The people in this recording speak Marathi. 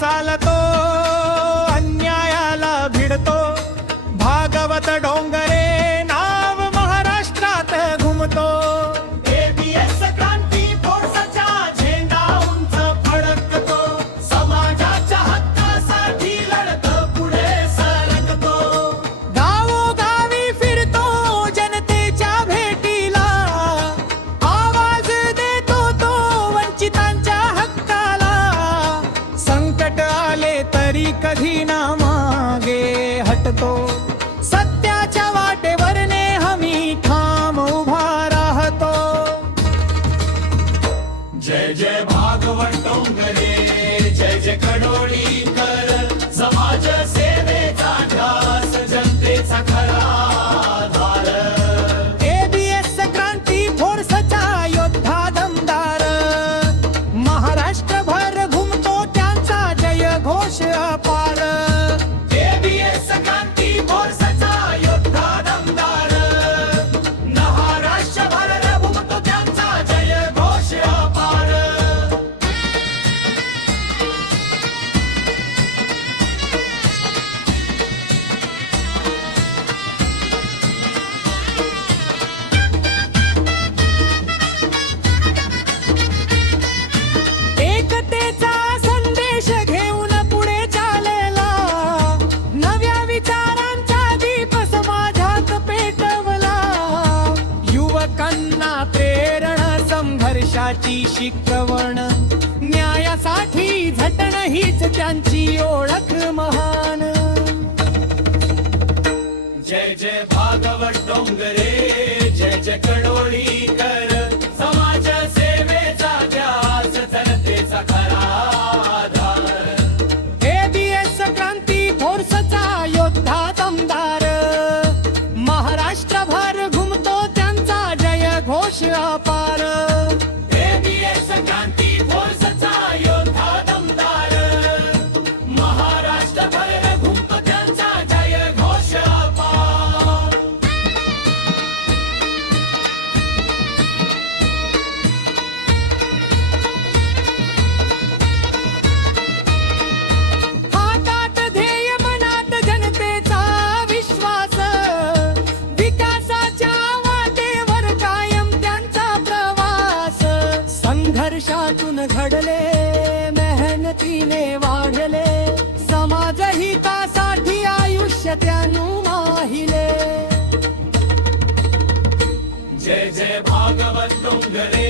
चालतो, अन्यायाला भिडतो, भागवत डोंगरे नाव महाराष्ट्रात घुमतो। ABS क्रांती फोर्सचा झेंडा उंच फडकतो, समाजाच्या हक्कासाठी लढत पुढे सरकतो। गावोगावी फिरतो जनतेच्या भेटीला, आवाज देतो तो वंचितांच्या हक्काला। संकट आले तरी कधी ना मागे हटतो, सत्याच्या वाटेवर नेहमी ठाम उभा राहतो। जय जय भागवत डोंगरे, जय जय कडोळीकर, समाज सेवेचा ध्यास, जनतेचा खरा आधार। ABS क्रांती फोर्सचा योद्धा दमदार, महाराष्ट्रभर घुमतो त्यांचा जय घोष अपार। ABS क्रांती फोर्सचा योद्धा दमदार, महाराष्ट्रभर घुमतो त्यांचा जय घोष अपार। एकतेचा संदेश घेऊन पुढे चालला, नव्या विचारांचा दीप समाजात पेटवला। युवकांना प्रेरणा, संघर्षाची शिकवण, न्यायासाठी झटण हीच त्यांची ओळख महान। जय जय भागवत डोंगरे, जय जय कडोळीकर, समाज सेवेचा ध्यास, जनतेचा खरा आधार। ABS क्रांती फोर्सचा योद्धा दमदार, महाराष्ट्रभर घुमतो त्यांचा जय घोष अपार। ABS क्रांती फोर्सचा योद्धा दमदार, महाराष्ट्रभर घुमतो त्यांचा जय घोष अपार। हातात ध्येय, मनात जनतेचा विश्वास, विकासाच्या वाटेवर कायम त्यांचा प्रवास। संघर्षातून घडले, मेहनतीने वाढले, समाज हितासाठी आयुष्य त्यानु माहिले। जय जय भागवत डोंगरे,